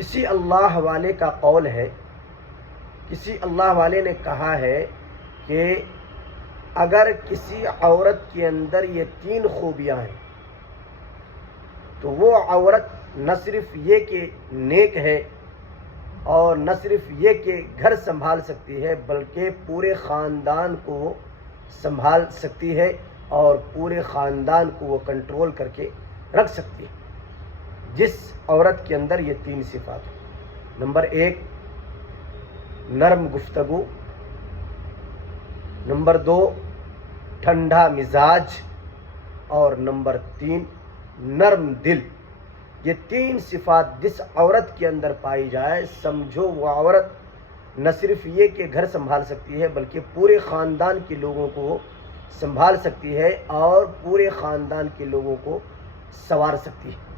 کسی اللہ والے کا قول ہے، کسی اللہ والے نے کہا ہے کہ اگر کسی عورت کے اندر یہ 3 خوبیاں ہیں تو وہ عورت نہ صرف یہ کہ نیک ہے اور نہ صرف یہ کہ گھر سنبھال سکتی ہے بلکہ پورے خاندان کو سنبھال سکتی ہے اور پورے خاندان کو وہ کنٹرول کر کے رکھ سکتی ہے۔ جس عورت کے اندر یہ 3 صفات ہیں، نمبر 1 نرم گفتگو، نمبر 2 ٹھنڈا مزاج، اور نمبر 3 نرم دل۔ یہ 3 صفات جس عورت کے اندر پائی جائے، سمجھو وہ عورت نہ صرف یہ کہ گھر سنبھال سکتی ہے بلکہ پورے خاندان کے لوگوں کو سنبھال سکتی ہے اور پورے خاندان کے لوگوں کو سنوار سکتی ہے۔